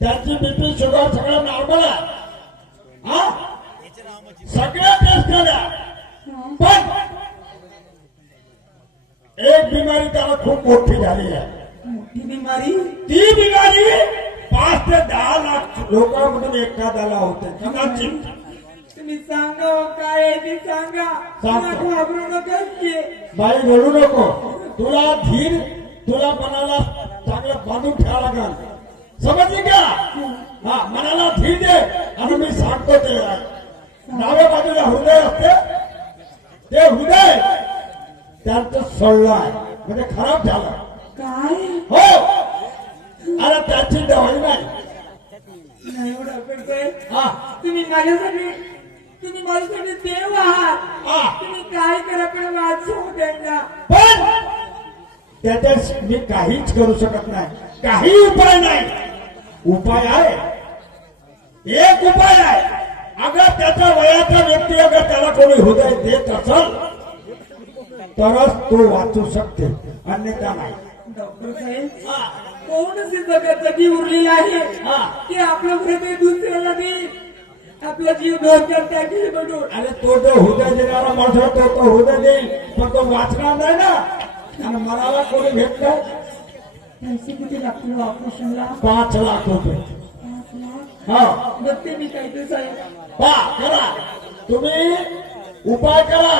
त्यांची BP sugar सगळं normal आहे. हा सगळ्या टेस्ट केल्या पण एक बिमारी त्याला खूप मोठी झाली आहे. मोठी बिमारी. ती बिमारी 5 ते 10 लाख लोकांमधून एखाद्याला होते कदाचित. तुम्ही सांगा हो, काय आहे ते सांगा. सांगतो. घाबरू नका की. बाई रडू नको. तुला धीर तुला मनाला चांगलं बांधून ठेवा लागेल. समजली का? हा मनाला धीर दे आणि मी सांगतो ते डाव्या बाजूला हृदय असते ते हृदय त्यांचं सळलं आहे म्हणजे खराब झालं. काय हो अरे त्याची दवाई नाही. नाही हो डॉक्टर साहेब, हा तुम्ही माझ्यासाठी देव आहात. हा तुम्ही काय करा पण वाचवू त्यांना. पण त्याच्यात मी काहीच करू शकत नाही. काही उपाय नाही. उपाय आहे एक उपाय आहे. अगर त्याच्या वयाचा व्यक्ती अगर त्याला कोणी हृदय देत असेल तरच तो वाचू शकते अन्यथा नाही. डॉक्टर साहेब, कोण असे जगात जगी उरलेला आहे की आपलं हृदय दुसऱ्याला देईल, आपला जीव धोक्यात टाकेल म्हणून. आणि तो जो हृदय देणारा माणूस होतो तो हृदय देईल पण तो वाचणार नाही ना. आणि मनाला कोणी भेटलं पैसे किती लागतील ऑपरेशनला? 5 लाख रुपये. 5 लाख. हा बघते मी काय ते साहेब. पा करा तुम्ही उपाय करा.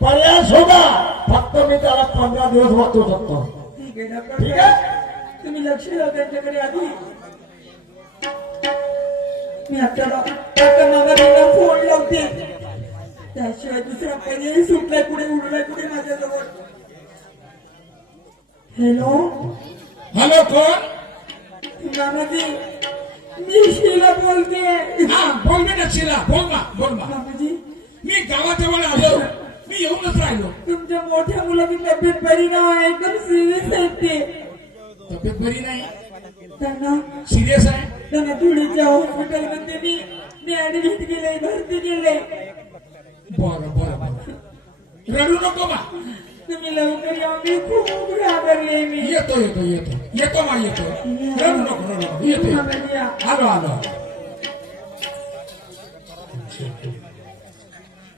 पर्याय शोधा. फक्त मी त्याला 15 दिवस वाचू शकतो. ठीक आहे डॉक्टर ठीक साहेब, आहे. तुम्ही लक्ष द्या त्यांच्याकडे आधी. मी आता मामाजींना फोन लावते. त्याशिवाय दुसरा पर्याय सुटलाय कुठे उडलाय कुठे माझ्याजवळ. हॅलो हॅलो कोण? मामाजी, मी शीला बोलते. हा बोल ना शिला बोल ना बोल ना. मामाजी, मी गावाजवळ आलो. मी येऊनच राहिलो. तुमच्या मोठ्या मुलाची तब्येत बरी नाही, एकदम सिरियस आहे ते. तब्येत बरी नाही त्यांना सिरियस आहे. धुळीच्या हॉस्पिटलमध्ये मी ऍडमिट केले, भरती केले. बरं बरं बरं रडू नको बा. तुम्ही लवकर या, मी खूप घाबरले. मी येतो येतो येतो येतो मा येतो. रडू नको रडू नको येतो येतो. मामाजी या. आलो आलो.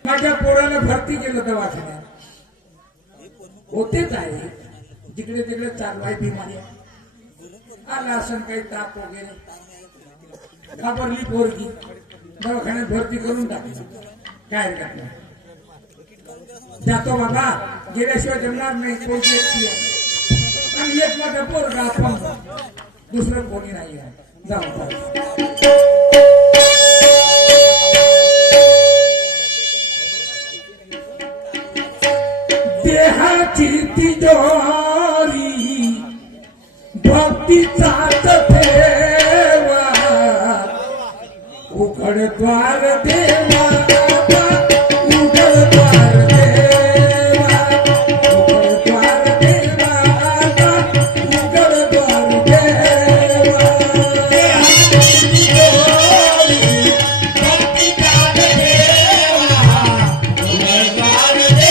माझ्या पोराला भरती केलं दवाखान्यात. होतेच आहे जिकडे तिकडे चालवाय बिमारी. आला असं काही ताप वगैरे घाबरली पोरगी. दवाखान्यात भरती करून टाकली. काय हरकत नाही. जातो बाबा गेल्याशिवाय जमणार नाही. पोरगी एकटी आहे आणि एक माझा पोरगा आपण दुसरं कोणी नाही आहे. जाऊ देहाची तिजोरी भक्तीचाच ठेवा उघडद्वार देवा उघडद्वार देवा उघडद्वार देवा उघडद्वार देवा देहाची तिजोरी भक्तीचाच ठेवा उघडद्वार देवा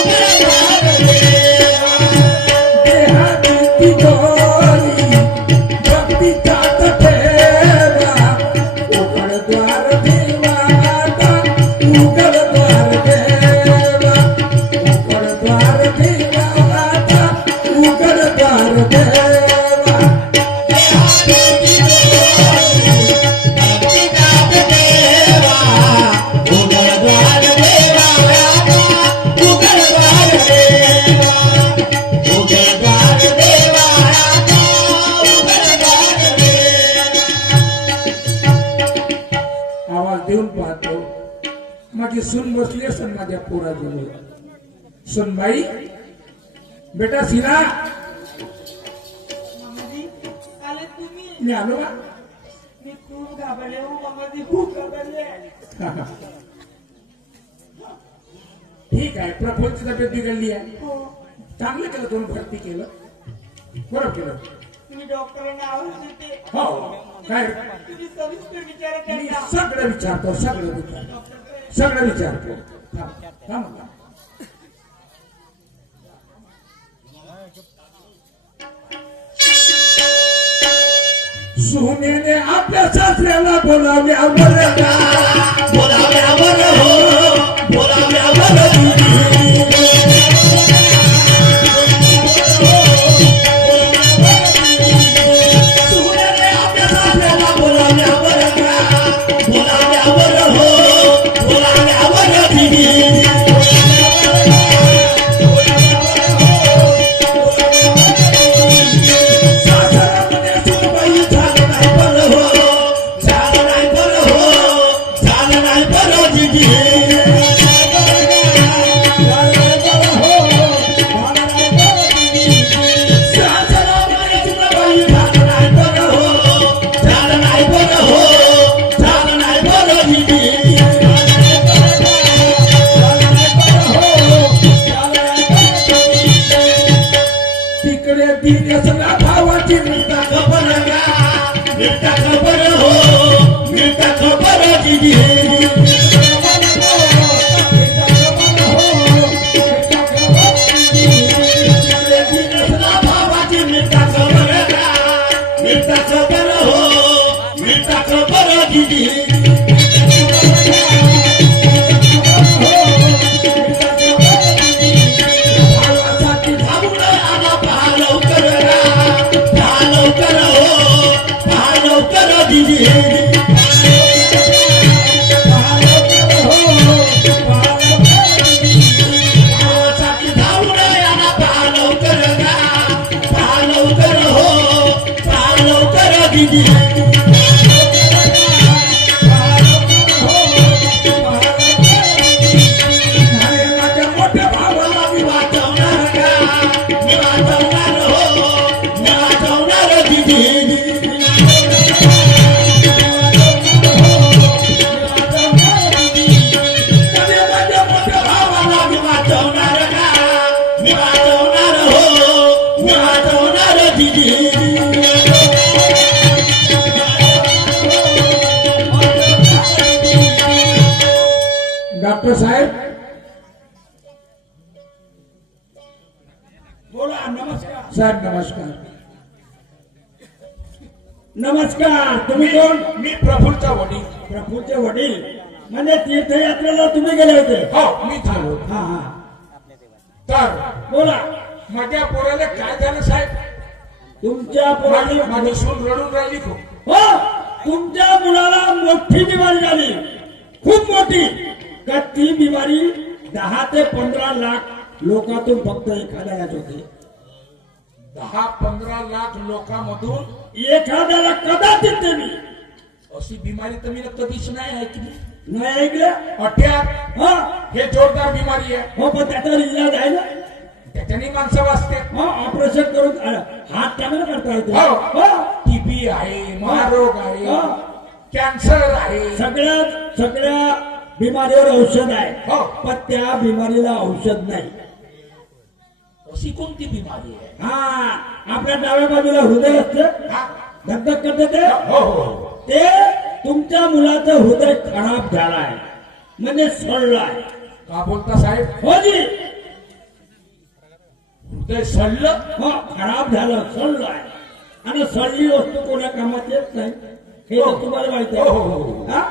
उघडद्वार देवा उघडद्वार देवा उघडद्वार देवा देहाची तिजोरी भक्तीचाच ठेवा उघडद्वार देवा उघडद्वार देवा उघडद्वार देवा उघडद्वार देवा देहाची तिजोरी भक्तीचाच ठेवा उघडद्वार देवा उघडद्वार देवा उघडद्वार देवा उघडद्वार देवा. आवाज देऊन पाहतो. माझी सून बसली असेल माझ्या पोराजवळ. सुनबाई बेटा शिला मामाजी, आले तुम्ही? मी आलो का? मी खूप घाबरले हो मामाजी, खूप घाबरले. ठीक आहे. प्रफुल्लची तब्येत बिघडली आहे. हो, चांगलं केलं तुम्ही भरती केलं. बरोबर केलं. तुम्ही डॉक्टरांना आवाज देते. हो काय तुम्ही सविस्तर विचारा मी त्यांना. सगळं विचारतो. सगळं विचारतो. सगळं विचारतो. थांब, थांब, थांब. सुनेने आपल्या सासऱ्याला बोलाव्यावर का बोलाव्यावर हो बोलाव्यावर सुनेने आपल्या सासऱ्याला बोलाव्यावर का बोलाव्यावर हो बोलाव्यावर दिदी सासऱ्यामध्ये सुनबाई झालं नाही बरं हो झालं नाही बरं हो झालं नाही बरं दिदी सासऱ्यामध्ये सुनबाई झालं नाही बरं हो झालं नाही बरं हो झालं नाही बरं दिदी तिकडे दिनेशला भावाची मिळता खबर का मिळता खबर हो मिळता खबर दिदी भावाची मिळता खबर का मिळता खबर हो मिळता खबर दिदी भावासाठी थांबून आला पहा लवकर पहा लवकर हो पहा लवकर दिदी भावासाठी धावून आला पहा लवकर पहा लवकर हो पहा लवकर दिदी माझ्या मोठ्या भावाला मी वाचवणार का मी वाचवणार हो मी वाचवणार दिदी माझ्या मोठ्या भावाला मी वाचवणार का मी वाचवणार हो मी वाचवणार दिदी डॉक्टर साहेब बोला नमस्कार साहेब नमस्कार नमस्कार. तुम्ही कोण? मी प्रफुल्लचा वडील प्रफुल्लचे वडील म्हणजे तीर्थयात्रेला तुम्ही गेले होते? हो मी झालो हा हा तर बोला. माझ्या पोराला काय झालं साहेब तुमच्या पोराला माझी सून रडून राहिली खूप हो तुमच्या मुलाला मोठी बिमारी झाली, खूप मोठी. का ती बिमारी 10 ते 15 लाख लोकांतून फक्त एखाद्यालाच होते. 10-15 लाख लोकांमधून एखाद्याला कदाचित ते मी अशी बिमारी तर मी कधीच नाही ऐकली. नाही ऐकलं. अट्याक हा हे जोरदार बिमारी आहे. हो पण त्याचा इलाज आहे ना. त्याच्याने माणसं वाचते. हा ऑपरेशन करून हात चांगला करता येतो. हो. हो. टीबी आहे, महारोग आहे, हा. कॅन्सर आहे. सगळ्या बिमारीवर औषध आहे. हो. पण त्या बिमारीला औषध नाही. अशी कोणती बिमारी आहे? हा आपल्या डाव्या बाजूला हृदय असतं, हा? धगधग करते ते. हो हो ते तुमच्या मुलाचं हृदय खराब झालाय म्हणजे सडलाय. का बोलता साहेब? हो जी. हृदय सडलं. हो खराब झालं, सडलाय. आणि सडली वस्तू कोण्या कामात येत नाही हे तर तुम्हाला माहिती हो, हो, हो. आहे. हा?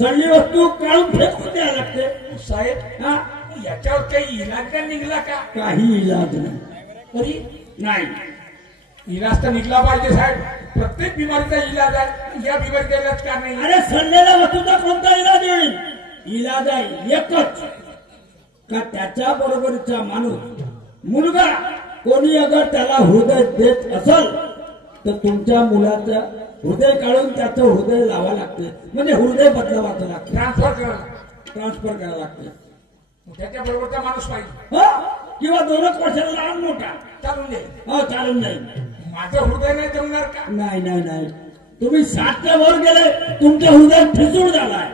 सडली वस्तू काढून फेकून द्यायला लागते. साहेब हा याच्यावर काही इलाज नाही निघला का? काही इलाज नाही. तरी नाही. इलाज तर निघला पाहिजे साहेब. प्रत्येक बिमारीचा इलाज आहे. या बिमारीचा इलाज का नाही? अरे सडलेल्या वस्तूचा कोणता इलाज होईल? इलाज आहे एकच, का त्याच्या बरोबरीचा माणूस मुलगा कोणी अगर त्याला हृदय देत असेल तर तुमच्या मुलाचं हृदय काढून त्याचं हृदय लावा लागते. म्हणजे हृदय बदलावाचं लागतं, ट्रान्सफर करायला ट्रान्सफर करायला लागते. त्याच्या बरोबरचा माणूस पाहिजे. हो किंवा 2 वर्षाला लहान मोठा चालून दे. हो चालून जाईल. माझं हृदय नाही जमणार का? नाही नाही नाही. तुम्ही 60च्या वर गेले, तुमचं हृदय ठिसूळ झालाय,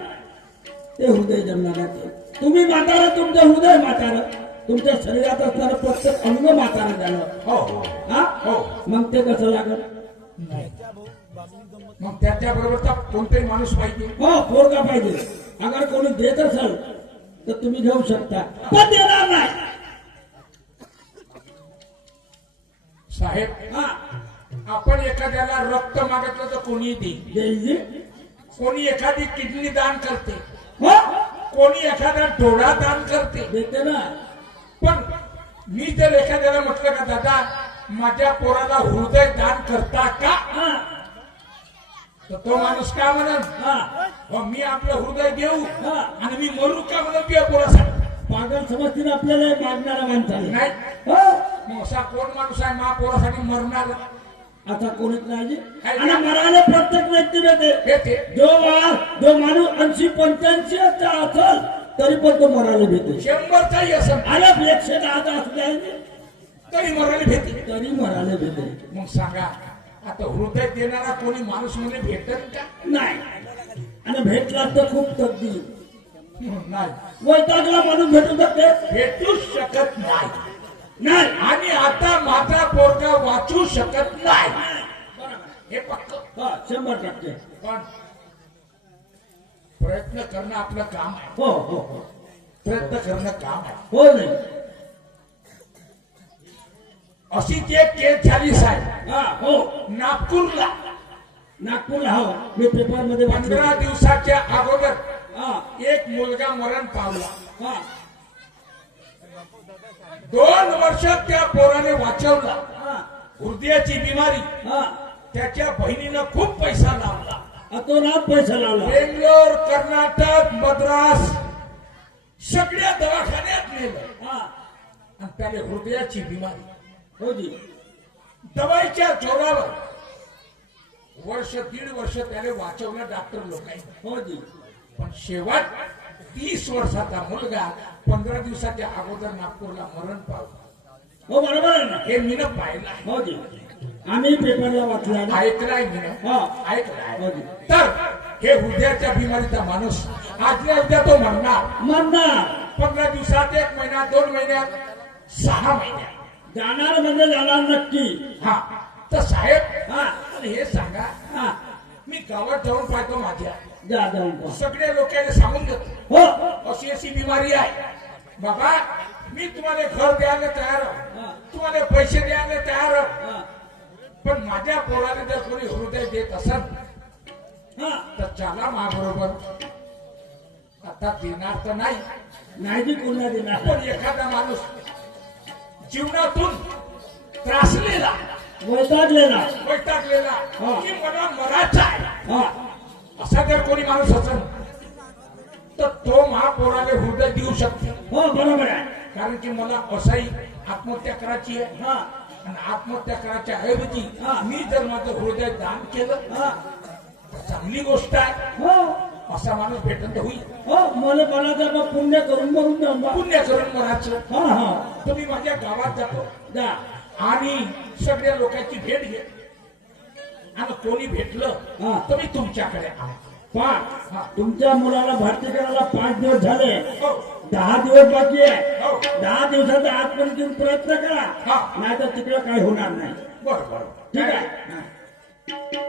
ते हृदय जमणार नाही. तुम्ही म्हातारा, तुमचं हृदय म्हातारा, तुमच्या शरीरात असणारं प्रत्येक अंग म्हातारा झालं. हो हो हा हो. मग ते कसं लागल? नाही. मग त्याच्या बरोबरचा कोणताही माणूस पाहिजे. हो पोरगा पाहिजे. अगर कोणी देत असेल तर तुम्ही घेऊ शकता, पण देणार नाही. साहेब हा आपण एखाद्याला रक्त मागितलं तर कोणी देईल, देईल कोणी एखादी किडनी दान करते, हो कोणी एखादा डोळा दान करते. देते ना. पण मी जर एखाद्याला म्हटलं का दादा माझ्या पोराला हृदय दान करता का, हा तर तो माणूस का म्हणत हा मी आपलं हृदय देऊ हा. आणि मी मरू का म्हणत तुझ्या पोरासाठी. पागल समजतील आपल्याला हे मागणारा माणसाला. नाही हो मग असा कोण माणूस आहे मा पोरासाठी मरणार. आता कोणीच नाही आणि मरायला प्रत्येक व्यक्ती देते. येते जो माणूस 80-85 असेल तरी पण तो मरायला भेटे. 100चाही असं अरे 110 असू द्या तरी मरायला भेटे. तरी मरायला भेटे. मग सांगा आता हृदय देणारा कोणी माणूस म्हणजे भेटत का. नाही आणि भेटला तर खूप तगदी. नाही वैतागला माणूस भेटू शकते भेटू शकत नाही. नाही. आणि आता माझा पोरगा वाचू शकत नाही हे पक्क. हा 100%. पण प्रयत्न करणं आपलं काम आहे. हो हो हो प्रयत्न करणं काम आहे. हो नाही. अशीच एक केस झाली साहेब हा हो नागपूरला. नागपूरला हो मी पेपर मध्ये 15 दिवसाच्या अगोदर हा एक मुलगा मरण पावला. हा 2 वर्ष त्या पोराने वाचवला. हा हृदयाची बिमारी. हा त्याच्या बहिणीनं खूप पैसा लावला. अतोनात पैसा लावला. बेंगलोर, कर्नाटक, मद्रास सगळ्या दवाखान्यात नेलं हा आणि त्याने हृदयाची बिमारी. हो जी. दवाईच्या जोरावर वर्ष 1.5 वर्ष त्याने वाचवलं डॉक्टर लोकांनी. हो जी. पण शेवट 30 वर्षाचा मुलगा 15 दिवसाच्या अगोदर नागपूरला मरण पावला. हो बरोबर आहे ना. हे मीनं पाहिलं आहे. हो जी. आम्ही पेपरला वाचला ना. ऐकलाय मीनं. हा ऐकलाय. हो जी. तर हे हृदयाच्या बिमारीचा माणूस आज ना उद्या तो मरणार. म्हणणार 15 दिवसात, 1 महिन्यात, 2 महिन्यात, 6 महिन्यात जाणार म्हणजे जाणार नक्की. हा. तर साहेब हा पण हे सांगा हा मी गावात जाऊन पाहतो माझ्या जा जाऊन पहा. सगळ्या लोकांना सांगून देतो हो अशी अशी बिमारी आहे बाबा. मी तुम्हाला घर द्यायला तयार आहे, हा तुम्हाला पैसे द्यायला तयार आहे. हा पण माझ्या पोराने जर कोणी हृदय देत असेल हा तर चला माझ्याबरोबर. आता देणार तर नाही नाही जी कोणा देणार. पण एखादा माणूस जीवनातून त्रासलेला, वैतागलेला. वैतागलेला हा. की मला मरायचा आहे हा असा जर कोणी माणूस असेल तर तो महापोराने हृदय देऊ शकते. हो बरोबर आहे. कारण की मला असाही आत्महत्या करायची आहे हा आणि आत्महत्या करायच्या ऐवजी हा. मी जर माझं हृदय दान केलं हा तर चांगली गोष्ट आहे. हो असा माणूस भेटत होईल. हो मला तर पुण्य करून मरून द्या बा. पुण्य करून मरायचं. हा हा तुम्ही माझ्या गावात जातो जा. आणि सगळ्या लोकांची भेट घे आणि कोणी भेटलं हा. तर मी तुमच्याकडे आहे. पहा हा. तुमच्या मुलाला भरती करायला 5 दिवस झाले. हो 10 दिवस बाकी आहे. हो 10 दिवसाचा आतपर्यंत येऊन प्रयत्न करा. हा. नाही तर तिकडे काही होणार नाही. बरं बरं ठीक आहे.